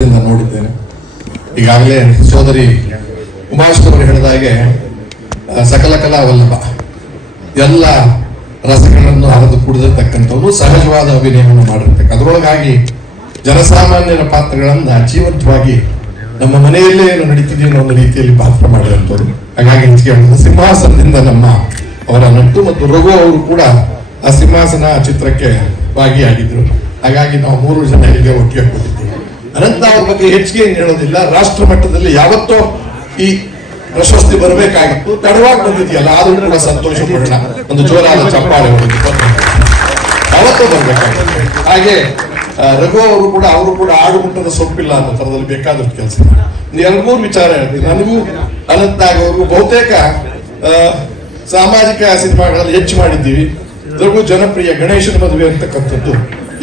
ನೋಡಿದ್ದೇನೆ. ಈಗಾಗಲೇ ಸೋದರಿ ಉಮಾಶ್ವರು ಹೇಳಿದ ಹಾಗೆ ಸಕಲ ಕಲಾ ವಲ್ಲಭ ಎಲ್ಲ ರಸಗಳನ್ನು ಹರಿದು ಕುಡಿದಿರ್ತಕ್ಕಂಥವ್ರು ಸಹಜವಾದ ಅಭಿನಯವನ್ನು ಮಾಡಿರ್ತಕ್ಕ ಅದರೊಳಗಾಗಿ ಜನಸಾಮಾನ್ಯರ ಪಾತ್ರಗಳನ್ನ ಜೀವಂತವಾಗಿ ನಮ್ಮ ಮನೆಯಲ್ಲೇ ಏನು ನಡೀತಿದೆ ಅನ್ನೋ ಒಂದು ರೀತಿಯಲ್ಲಿ ಪಾತ್ರ ಮಾಡಿದಂಥವ್ರು. ಹಾಗಾಗಿ ಹೆಚ್ಚಿಗೆ ಸಿಂಹಾಸನದಿಂದ ನಮ್ಮ ಅವರ ನಟ್ಟು ಮತ್ತು ರಘು ಅವರು ಕೂಡ ಆ ಸಿಂಹಾಸನ ಚಿತ್ರಕ್ಕೆ ಭಾಗಿಯಾಗಿದ್ರು. ಹಾಗಾಗಿ ನಾವು 3 ಜನ ಇಲ್ಲಿಗೆ ಒಟ್ಟಿಗೆ ಕೊಟ್ಟಿದ್ದೀವಿ. ಅನಂತ ಅವ್ರ ಬಗ್ಗೆ ಹೆಚ್ಚಿಗೆ ಏನು ಹೇಳೋದಿಲ್ಲ. ರಾಷ್ಟ್ರ ಮಟ್ಟದಲ್ಲಿ ಯಾವತ್ತೋ ಈ ಪ್ರಶಸ್ತಿ ಬರಬೇಕಾಗಿತ್ತು, ತಡವಾಗಿ ಬಂದಿದೆಯಲ್ಲ, ಆದ್ರೂ ಕೂಡ ಸಂತೋಷ ಪಡೋಣ. ಒಂದು ಜೋರಾದ ಚಪ್ಪಾಳೆ ಯಾವತ್ತೋ ಬರ್ಬೇಕಾಗಿತ್ತು. ಹಾಗೆ ರಘು ಅವರು ಕೂಡ ಆಡು ಮುಟ್ಟದ ಸೊಪ್ಪಿಲ್ಲ ಅನ್ನೋ ತರದಲ್ಲಿ ಬೇಕಾದಷ್ಟು ಕೆಲಸ. 2-3 ವಿಚಾರ ಹೇಳ್ತೀನಿ. ನನಗೂ ಅನಂತನಾಗ್ ಅವ್ರಿಗೂ ಬಹುತೇಕ ಸಾಮಾಜಿಕ ಸಿನಿಮಾಗಳಲ್ಲಿ ಹೆಚ್ಚು ಮಾಡಿದ್ದೀವಿ. ರಘು ಜನಪ್ರಿಯ ಗಣೇಶನ ಮದುವೆ ಅಂತಕ್ಕಂಥದ್ದು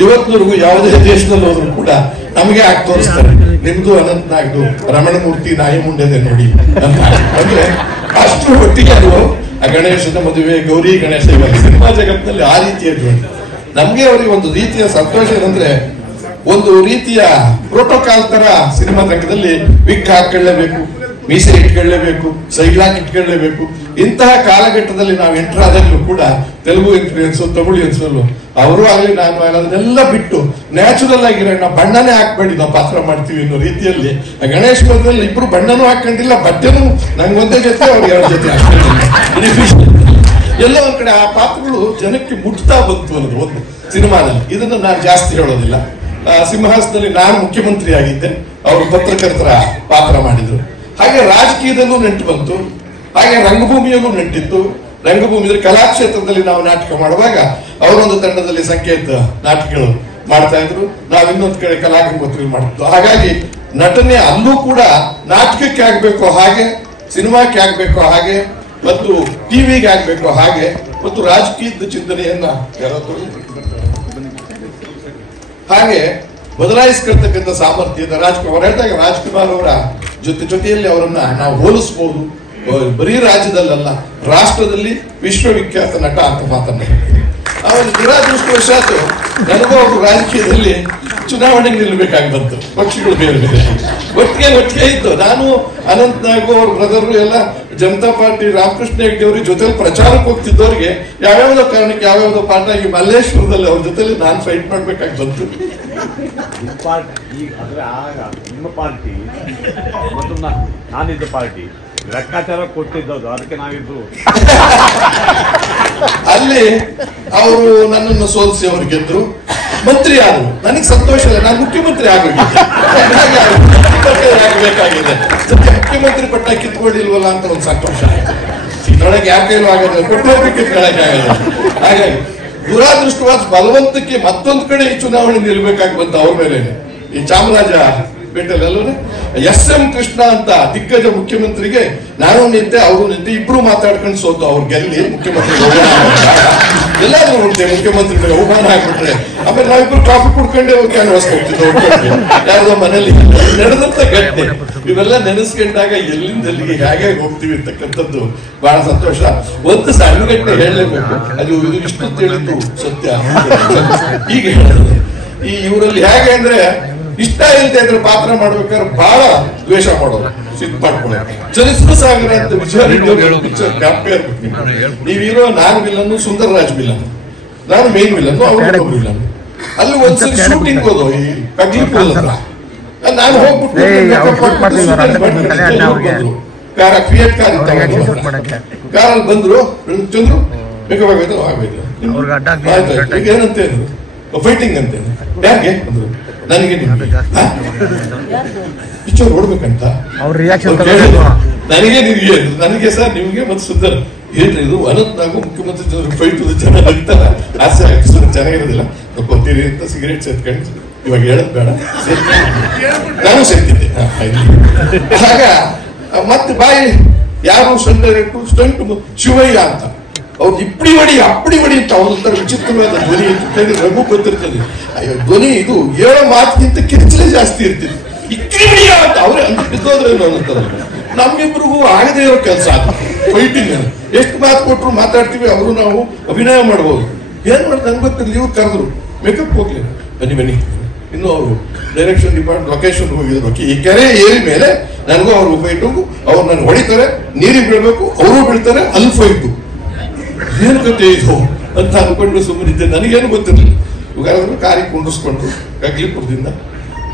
ಇವತ್ತಿನವರೆಗೂ ಯಾವುದೇ ದೇಶದಲ್ಲಿ ಹೋದ್ರು ಕೂಡ ನಮಗೆ ಆಗಿ ತೋರಿಸ್ತಾರೆ, ನಿಮ್ದು ಅನಂತನಾಗ್ದು ರಮಣಮೂರ್ತಿ ನಾಯಿ ಮುಂಡೆದೆ ನೋಡಿ ಅಂತ. ಅಂದ್ರೆ ಅಷ್ಟು ಒಟ್ಟಿಗೆ ಅದು ಆ ಗಣೇಶನ ಮದುವೆ, ಗೌರಿ ಗಣೇಶ ಇವೆಲ್ಲ ಸಿನಿಮಾ ಜಗತ್ತಿನಲ್ಲಿ ಆ ರೀತಿಯ ನಮ್ಗೆ ಅವ್ರಿಗೆ ಒಂದು ರೀತಿಯ ಸಂತೋಷ ಏನಂದ್ರೆ, ಒಂದು ರೀತಿಯ ಪ್ರೋಟೋಕಾಲ್ ತರ ಸಿನಿಮಾ ರಂಗದಲ್ಲಿ ವಿಗ್ ಹಾಕೊಳ್ಳೇಬೇಕು, ಮೀಸೆ ಇಟ್ಕೊಳ್ಳೇಬೇಕು, ಸೈಗ್ಲಾಕ್ ಇಟ್ಕೊಳ್ಳೇಬೇಕು. ಇಂತಹ ಕಾಲಘಟ್ಟದಲ್ಲಿ ನಾವು ಎಂಟರ್ ಆದಾಗಲೂ ಕೂಡ ತೆಲುಗು ಇನ್ಫ್ಲೂಯೆನ್ಸ್, ತಮಿಳು ಇನ್ಫ್ಲೂಯೆನ್ಸ್ ಅವರು ಆಗಲಿ ನಾನು ಅದನ್ನೆಲ್ಲ ಬಿಟ್ಟು ನ್ಯಾಚುರಲ್ ಆಗಿರೋ ಬಣ್ಣನೇ ಹಾಕ್ಬೇಡಿ, ನಾವು ಪಾತ್ರ ಮಾಡ್ತೀವಿ ಅನ್ನೋ ರೀತಿಯಲ್ಲಿ ಗಣೇಶ್ ಮದುವೆಯಲ್ಲಿ ಇಬ್ರು ಬಣ್ಣನೂ ಹಾಕೊಂಡಿಲ್ಲ, ಬಟ್ಟೆನೂ ನಂಗೆ ಒಂದೇ ಜೊತೆ ಅವ್ರು 2 ಜೊತೆ ಹಾಕೊಂಡಿಲ್ಲ. ಎಲ್ಲ ಒಂದ್ ಕಡೆ ಆ ಪಾತ್ರಗಳು ಜನಕ್ಕೆ ಮುಟ್ತಾ ಬಂತು ಅನ್ನೋದು ಒಂದು ಸಿನಿಮಾದಲ್ಲಿ. ಇದನ್ನ ನಾನು ಜಾಸ್ತಿ ಹೇಳೋದಿಲ್ಲ. ಸಿಂಹಾಸನದಲ್ಲಿ ನಾನು ಮುಖ್ಯಮಂತ್ರಿ ಆಗಿದ್ದೆ, ಅವರು ಪತ್ರಕರ್ತರ ಪಾತ್ರ ಮಾಡಿದ್ರು. ಹಾಗೆ ರಾಜಕೀಯದಲ್ಲೂ ನೆಂಟು ಬಂತು, ಹಾಗೆ ರಂಗಭೂಮಿಯಲ್ಲೂ ನೆಂಟಿತ್ತು. ರಂಗಭೂಮಿಯಲ್ಲಿ ಕಲಾಕ್ಷೇತ್ರದಲ್ಲಿ ನಾವು ನಾಟಕ ಮಾಡುವಾಗ ಅವರೊಂದು ತಂಡದಲ್ಲಿ ಸಂಕೇತ ನಾಟಕಗಳು ಮಾಡ್ತಾ ಇದ್ರು, ನಾವು ಇನ್ನೊಂದು ಕಡೆ ಕಲಾಗಂಗೋತ್ರಿ ಮಾಡ್ತಿದ್ವು. ಹಾಗಾಗಿ ನಟನೆ ಅಲ್ಲೂ ಕೂಡ ನಾಟಕಕ್ಕೆ ಆಗ್ಬೇಕು ಹಾಗೆ, ಸಿನಿಮಾಕ್ಕೆ ಆಗ್ಬೇಕು ಹಾಗೆ, ಮತ್ತು ಟಿವಿಗೆ ಆಗ್ಬೇಕು ಹಾಗೆ, ಮತ್ತು ರಾಜಕೀಯದ ಚಿಂತನೆಯನ್ನ ಹಾಗೆ ಬದಲಾಯಿಸ್ಕೊಳ್ತಕ್ಕಂಥ ಸಾಮರ್ಥ್ಯದ ರಾಜ್ಕುಮಾರ್ ಹೇಳ್ದಾಗ, ರಾಜ್ಕುಮಾರ್ ಅವರ ಜೊತೆಯಲ್ಲಿ ಅವರನ್ನ ನಾವು ಹೋಲಿಸಬಹುದು. ಬರೀ ರಾಜ್ಯದಲ್ಲ, ರಾಷ್ಟ್ರದಲ್ಲಿ ವಿಶ್ವವಿಖ್ಯಾತ ನಟ ಅಂತ ಮಾತನ್ನ ಅವನು ದುರಾದೃಷ್ಟವಶಾತ್ ನನಗೂ ಅವರು ರಾಜಕೀಯದಲ್ಲಿ ಚುನಾವಣೆಗೆ ನಿಲ್ಲಬೇಕಾಗಿ ಬಂತು. ಪಕ್ಷಗಳು ಬೇರೆ ಬೇರೆ ಒಟ್ಟಿಗೆ ಇತ್ತು. ನಾನು ಅನಂತನಾಗ್ ಅವ್ರ ಬ್ರದರು ಎಲ್ಲ ಜನತಾ ಪಾರ್ಟಿ ರಾಮಕೃಷ್ಣ ಹೆಗ್ಡೆ ಅವ್ರಿಗೆ ಜೊತೆಲಿ ಪ್ರಚಾರಕ್ಕೆ ಹೋಗ್ತಿದ್ದವ್ರಿಗೆ ಯಾವ್ಯಾವ್ದೋ ಕಾರಣಕ್ಕೆ ಯಾವ್ಯಾವ್ದೋ ಪಾಠ ಈ ಮಲ್ಲೇಶ್ವರದಲ್ಲಿ ಅವ್ರ ಜೊತೆಲಿ ನಾನು ಫೈಟ್ ಮಾಡ್ಬೇಕಾಗಿ ಬಂತು. ನಿಮ್ಮ ಪಾರ್ಟಿ ಮತ್ತು ನಾನಿದ್ದ ಪಾರ್ಟಿ ಲೆಕ್ಕಾಚಾರ ಕೊಟ್ಟಿದ್ದದು, ಅದಕ್ಕೆ ನಾವಿದ್ರು ಅಲ್ಲಿ ಅವರು ನನ್ನನ್ನು ಸೋಲಿಸಿ ಅವ್ರು ಗೆದ್ರು, ಮಂತ್ರಿ ಆದ್ರು. ನನಗೆ ಸಂತೋಷ ಇಲ್ಲ, ನಾನು ಮುಖ್ಯಮಂತ್ರಿ ಆಗಬೇಕಾಗಿದೆ. ಮುಖ್ಯಮಂತ್ರಿ ಪಟ್ಟ ಕಿತ್ಕೊಂಡಿಲ್ವಲ್ಲ ಅಂತ ಒಂದು ಸಂತೋಷ ಆಯ್ತು. ಇದ್ರೊಳಗೆ ಯಾಕೆ ಇಲ್ವ ಆಗೋದಿಲ್ಲ, ಕೊಟ್ಟೋಗಿ ಕಿತ್ಕೊಳ್ಳಕ್ಕೆ ಆಗಲ್ಲ. ಹಾಗಾಗಿ ದುರಾದೃಷ್ಟವಾದ ಬಲವಂತಕ್ಕೆ ಮತ್ತೊಂದು ಕಡೆ ಈ ಚುನಾವಣೆ ನಿಲ್ಬೇಕಾಗಿ ಬಂತು ಅವ್ರ ಮೇಲೆ. ಈ ಚಾಮರಾಜ ಪೇಟೆಲ್ಲ SM ಕೃಷ್ಣ ಅಂತ ದಿಗ್ಗಜ ಮುಖ್ಯಮಂತ್ರಿಗೆ ನಾನು ನಿಂತೆ, ಅವರು ನಿಂತೆ, ಇಬ್ರು ಮಾತಾಡ್ಕೊಂಡು ಸೋತು. ಅವ್ರು ಗೆಲ್ಲಿ ಮುಖ್ಯಮಂತ್ರಿ ಎಲ್ಲಾದ್ರೂ ಉಂಟೆ ಮುಖ್ಯಮಂತ್ರಿಗಳ ಅವಮಾನ ಆಗ್ಬಿಟ್ರೆ ಆಮೇಲೆ ನಾವಿಬ್ರು ಕಾಫಿ ಕುಡ್ಕೊಂಡೆ ಕ್ಯಾನ್ವಾಸ್ ಹೋಗ್ತಿದ್ವಿ. ಯಾರ್ದೋ ಮನೇಲಿ ನಡೆದಂತ ಘಟನೆ ಇವೆಲ್ಲ ನೆನೆಸ್ಕೊಂಡಾಗ ಎಲ್ಲಿಂದ ಎಲ್ಲಿಗೆ ಹೇಗೆ ಹೋಗ್ತೀವಿ ಅಂತಕ್ಕಂಥದ್ದು ಬಹಳ ಸಂತೋಷ. ಒಂದು ಸಣ್ಣ ಘಟನೆ ಹೇಳಲೇಬೇಕು, ಅದು ಇದು ಇಷ್ಟು ತಿಳಿದು ಸತ್ಯ. ಹೀಗೆ ಹೇಳಿದ್ರೆ ಈ ಇವರಲ್ಲಿ ಹೇಗೆ ಅಂದ್ರೆ, ಇಷ್ಟ ಇಲ್ಲದೆ ಇದ್ರೆ ಪಾತ್ರ ಮಾಡ್ಬೇಕಾದ್ರೆ ಬಹಳ ದ್ವೇಷ ಮಾಡೋದು, ಸಿಟ್ಟು ಮಾಡ್ಕೊಳ್ಳೋದು. ಚಲಿಸುವ ಸಾಗರ ಅಂತ ನೀವಿರೋ ನಾನು ವಿಲನ್ನು, ಸುಂದರರಾಜ್ ವಿಲನ್, ನಾನು ಮೇನ್ ವಿಲನ್ನು, ಅವರು ವಿಲನ್. ಅಲ್ಲಿ ಒಂದ್ಸರಿ ಶೂಟಿಂಗ್ ಹೋದೋ ಈ ಕಗ್ಲಿಪುಲ್ ಹತ್ರ. ನಾನು ಹೋಗ್ಬಿಟ್ಟು ಕ್ರಿಯೇಟ್ ಕಾರಲ್ಲಿ ಬಂದ್ರು, ಚಂದ್ರು ಮೇಕಪ್ ಆಗಬೇಕು ಆಗ್ಬೇಕು, ಈಗ ಏನಂತ ಹೇಳಿದ್ರು, ಫೈಟಿಂಗ್ ಅಂತ. ಯಾಕೆ ಅಂದ್ರು, ನನಗೆ ಪಿಕ್ಚರ್ ಓಡ್ಬೇಕಂತ ನನಗೆ ಸರ್ ನಿಮ್ಗೆ ಮತ್ತೆ ಸುಂದರ್ ಹೇಳ್ರಿ, ಇದು ಅನಂತನಾಗು ಮುಖ್ಯಮಂತ್ರಿ ಫೈಟ್ ಜನ ಆಗ್ತಾರ, ಆಸೆ ಆಗ್ತದೆ, ಚೆನ್ನಾಗಿರೋದಿಲ್ಲ ಗೊತ್ತೀರಿ ಅಂತ ಸಿಗರೇಟ್ ಸೇರ್ಕೊಂಡು ಇವಾಗ ಹೇಳದ್ ಬೇಡ, ನಾನು ಸೇರ್ತಿದ್ದೆ. ಆಗ ಮತ್ತೆ ಬಾಯಿ ಯಾರು ಸ್ಟಂಟ್ ಶಿವಯ್ಯ ಅಂತ, ಅವ್ರು ಇಪ್ಪಡಿ ಹೊಡಿ ಅಂತ ಅವ್ರ ವಿಚಿತ್ರವಾದ ಧ್ವನಿ ಇತ್ತು. ರಘು ಗೊತ್ತಿರ್ತದೆ, ಅಯ್ಯೋ ಧ್ವನಿ ಇದು ಹೇಳೋ ಮಾತಿಗಿಂತ ಕಿರಿಚಲೇ ಜಾಸ್ತಿ ಇರ್ತಿದೆ. ಇಕ್ಕಿಡಿಯ ಅಂತ ಅವ್ರೆ ಅಂತ ಬಿದ್ದೋದ್ರೆ ಅನ್ನೋಂತಾರೆ. ನಮ್ಮಿಬ್ರಿಗೂ ಆಗದೇ ಇರೋ ಕೆಲಸ ಅದು ಫೈಟಿಂಗ್. ಎಷ್ಟು ಮಾತು ಕೊಟ್ಟರು ಮಾತಾಡ್ತೀವಿ, ಅವರು ನಾವು ಅಭಿನಯ ಮಾಡ್ಬೋದು. ಏನ್ ಮಾಡ್ತಾರೆ ನಂಗೆ ಗೊತ್ತಿಲ್ಲ. ಇವ್ರು ಕರೆದ್ರು ಮೇಕಪ್ ಹೋಗ್ಲಿ, ಬನ್ನಿ ಇನ್ನು ಅವರು ಡೈರೆಕ್ಷನ್ ಡಿಪಾರ್ಟ್ಮೆಂಟ್ ಲೊಕೇಶನ್ ಹೋಗಿದ್ರು. ಈ ಕೆರೆ ಏರಿ ಮೇಲೆ ನನಗೂ ಅವ್ರು ಫೈಟು, ಅವ್ರು ನಾನು ಹೊಡಿತಾರೆ, ನೀರಿಗೆ ಬೀಳ್ಬೇಕು, ಅವರು ಬೀಳ್ತಾರೆ, ಅಲ್ಲಿ ಫೈಟು. ಏನ್ ಕತೆ ಇದು ಅಂತ ಅನ್ಕೊಂಡು ಸುಮ್ಮನಿದ್ದೆ. ನನಗೇನು ಗೊತ್ತಿರಲಿಲ್ಲ. ಇವಾಗ ಕಾರಿಗೆ ಕುಂಡಿಸ್ಕೊಂಡು ಕಗ್ಲಿಪುರದಿಂದ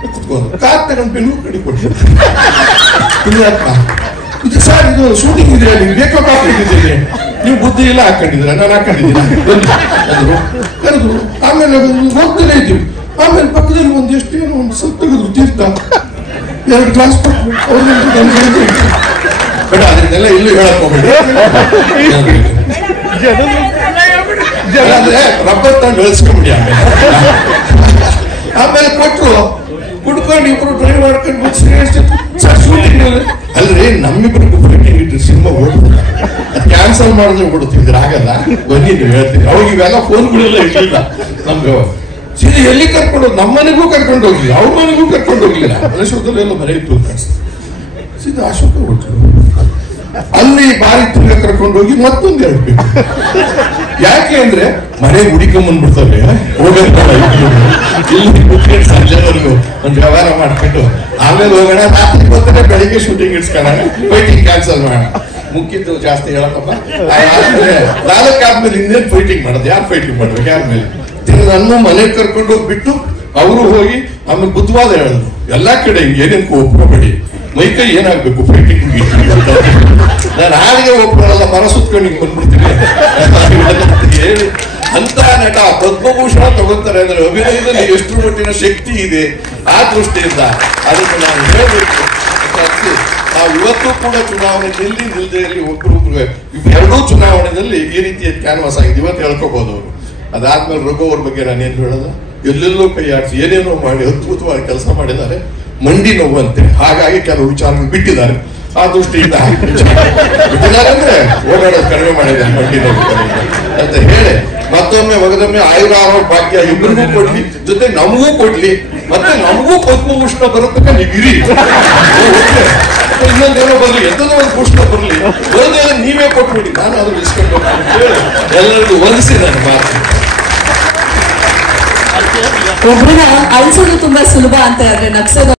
ಕುತ್ಕೊಂಡು ಕಾರ್ ತಗೊಂಡು ಬೆಂಗಳೂರು ಕಡೆ ಕೊಟ್ಟಿದ್ದೆ. ಇದು ಸರ್ ಇದು ಶೂಟಿಂಗ್ ಇದೆ, ನೀವು ಬೇಕಪ್ಪ ಹಾಕೊಂಡಿದ್ದೀನಿ, ನೀವು ಬುದ್ಧಿ ಎಲ್ಲ ಹಾಕೊಂಡಿದ್ದೀರ, ನಾನು ಹಾಕೊಂಡಿದ್ದೀನಿ ಅಂದ್ರು. ಕರೆದ್ರು. ಆಮೇಲೆ ಹೋಗ್ತಾನೆ ಇದ್ದೀವಿ. ಆಮೇಲೆ ಪಕ್ಕದಲ್ಲಿ ಒಂದೆಷ್ಟೇನು ಒಂದು ಸ್ವಲ್ಪ ತೆಗೆದ್ರು ತೀರ್ಥ, 2 ಗ್ಲಾಸ್ ಕೊಟ್ಟು ಬೇಡ ಅದನ್ನೆಲ್ಲ ಇಲ್ಲೂ ಹೇಳಕ್ ಹೋಗ್ಬೇಡಿ. ಅಂದ್ರೆ ರಬ್ಬರ್ ತಂದು ಬೆಳೆಸ್ಕೊಂಡ್ಬಿಡಿ. ಆಮೇಲೆ ಕೊಟ್ಟರು, ಕುಡ್ಕೊಂಡು ಇಬ್ರು ಡ್ರೈವ್ ಮಾಡ್ಕೊಂಡು ಶೂಟಿಂಗ್ ಅಲ್ರಿ ನಮ್ಮಿಬ್ರು ಫೈಟಿಂಗ್ ಇಟ್ಟು ಸಿನಿಮಾ ಓಡ್ತದ, ಅದು ಕ್ಯಾನ್ಸಲ್ ಮಾಡಿದ್ರೆ ಓಡುತ್ತಿದ್ರೆ ಆಗಲ್ಲ. ಬನ್ನಿ ನೀವು ಹೇಳ್ತೀವಿ. ಅವಾಗ ಇವೆಲ್ಲ ಫೋನ್ಗಳೆಲ್ಲ ಇರಲಿಲ್ಲ ನಮ್ಗೆ. ಸೀದಾ ಎಲ್ಲಿ ಕರ್ಕೊಂಡು ಹೋಗಿ ನಮ್ಮ ಮನೆಗೂ ಕರ್ಕೊಂಡು ಹೋಗ್ಲಿಲ್ಲ, ಅವ್ರ ಮನೆಗೂ ಕರ್ಕೊಂಡು ಹೋಗ್ಲಿಲ್ಲ. ಅಶೋಕದಲ್ಲೆಲ್ಲ ಮನೆ ಇತ್ತು ಸೀದಾ ಅಶೋಕ ಹೋಗ್ರು. ಅಲ್ಲಿ ಬಾರಿ ತಿರ್ಗ ಕರ್ಕೊಂಡು ಹೋಗಿ ಮತ್ತೊಂದು 2 ಬೇಕು. ಯಾಕೆ ಅಂದ್ರೆ ಮನೆ ಹುಡಿಕೊಂಡ್ಬಂದ್ಬಿಡ್ತವೆ, ಹೋಗೋದು ಇಲ್ಲಿ ಕುತ್ಕೊಂಡು ಸಂಜೆವರೆಗೂ ಒಂದು ವ್ಯವಹಾರ ಮಾಡ್ಕೊಂಡು ಆಮೇಲೆ ಹೋಗೋಣ, ರಾತ್ರಿ ಬರ್ತಾರೆ, ಬೆಳಿಗ್ಗೆ ಶೂಟಿಂಗ್ ಇಡ್ಸ್ಕೊಳ್ಳೋಣ, ಫೈಟಿಂಗ್ ಕ್ಯಾನ್ಸಲ್ ಮಾಡೋಣ. ಮುಖ್ಯದ್ದು ಜಾಸ್ತಿ ಹೇಳಕ್ಕಪ್ಪ. ಆದ್ಮೇಲೆ 4 ಆದ್ಮೇಲೆ ಇನ್ನೇನು ಫೈಟಿಂಗ್ ಮಾಡೋದು, ಯಾರು ಫೈಟಿಂಗ್ ಮಾಡ್ಬೇಕು, ಯಾರ ಮೇಲೆ ನನ್ನ ಮನೆಗೆ ಕರ್ಕೊಂಡು ಹೋಗ್ಬಿಟ್ಟು ಅವರು ಹೋಗಿ ಆಮೇಲೆ ಬುದ್ಧವಾದ ಹೇಳಿದ್ರು. ಎಲ್ಲಾ ಕಡೆ ಏನೇನು ಒಪ್ಕೋಬೇಡಿ, ಮೈಕೈ ಏನಾಗ್ಬೇಕು ಫೈಟಿಂಗ್. ನಾನು ಹಾಡಿಗೆ ಒಪ್ಕೊಳ್ಳಲ್ಲ, ಮರ ಸುತ್ಕೊಂಡು ಹಿಂಗೆ ಬಂದ್ಬಿಡ್ತೀನಿ ಹೇಳಿ ಅಂತ ನಟ ಪದ್ಮಭೂಷಣ ತಗೋತಾರೆ ಅಂದ್ರೆ ಅಭಿನಯದಲ್ಲಿ ಎಷ್ಟು ಮಟ್ಟಿನ ಶಕ್ತಿ ಇದೆ. ಆ ದೃಷ್ಟಿಯಿಂದ ಅದನ್ನು ನಾನು ಹೇಳ್ಬೇಕು. ನಾವು ಇವತ್ತು ಕೂಡ ಚುನಾವಣೆಯಲ್ಲಿ ನಿಲ್ಲದೆ ಇರಲಿ, ಒಬ್ಬರೊಬ್ರು ಎರಡೂ ಚುನಾವಣೆಯಲ್ಲಿ ಈ ರೀತಿಯ ಕ್ಯಾನ್ವಾಸ್ ಆಗಿದೆ. ಇವತ್ತು ಹೇಳ್ಕೋಬಹುದು ಅವರು. ಅದಾದ್ಮೇಲೆ ರಘು ಅವ್ರ ಬಗ್ಗೆ ನಾನೇನು ಹೇಳೋದು, ಎಲ್ಲೆಲ್ಲೋ ಕೈ ಆಡಿಸಿ ಏನೇನೋ ಮಾಡಿ ಅದ್ಭುತವಾಗಿ ಕೆಲಸ ಮಾಡಿದ್ದಾರೆ. ಮಂಡಿ ನೋವಂತೆ, ಹಾಗಾಗಿ ಕೆಲವು ವಿಚಾರಗಳು ಬಿಟ್ಟಿದ್ದಾರೆ. ಆ ದೃಷ್ಟಿಯಿಂದ ಬಿಟ್ಟಿದ್ದಾರೆ ಅಂದ್ರೆ ಓಡಾಡೋದು ಕಡಿಮೆ ಮಾಡಿದ್ದಾರೆ ಮಂಡಿ ನೋವು ಅಂತ ಹೇಳಿ ಮತ್ತೊಮ್ಮೆ ಒಗದೊಮ್ಮೆ ಆಯುರ ಆರೋಗ್ಯ ಭಾಗ್ಯ ಇಬ್ಬರಿಗೂ ಕೊಡ್ಲಿ, ಜೊತೆ ನಮಗೂ ಕೊಡ್ಲಿ, ಮತ್ತೆ ನಮಗೂ ಪದ್ಮಭೂಷಣ ಬರತಕ್ಕ ನೀವಿರಿ. ಇನ್ನೊಂದೇನೋ ಬರ್ಲಿ, ಎಂತದೋ ಒಂದು ಭೂಷಣ ಬರ್ಲಿ, ಒಂದೇನೋ ನೀವೇ ಕೊಟ್ಬಿಡಿ, ನಾನು ಅದು ಇಸ್ಕೊಂಡು ಎಲ್ಲರಿಗೂ ಒಲಿಸಿ ನನ್ನ ಮಾತು. ಒಬ್ಬರನ್ನ ಅಳಿಸೋದು ತುಂಬಾ ಸುಲಭ ಅಂತ ಆದ್ರೆ ನಗ್ಸೋದು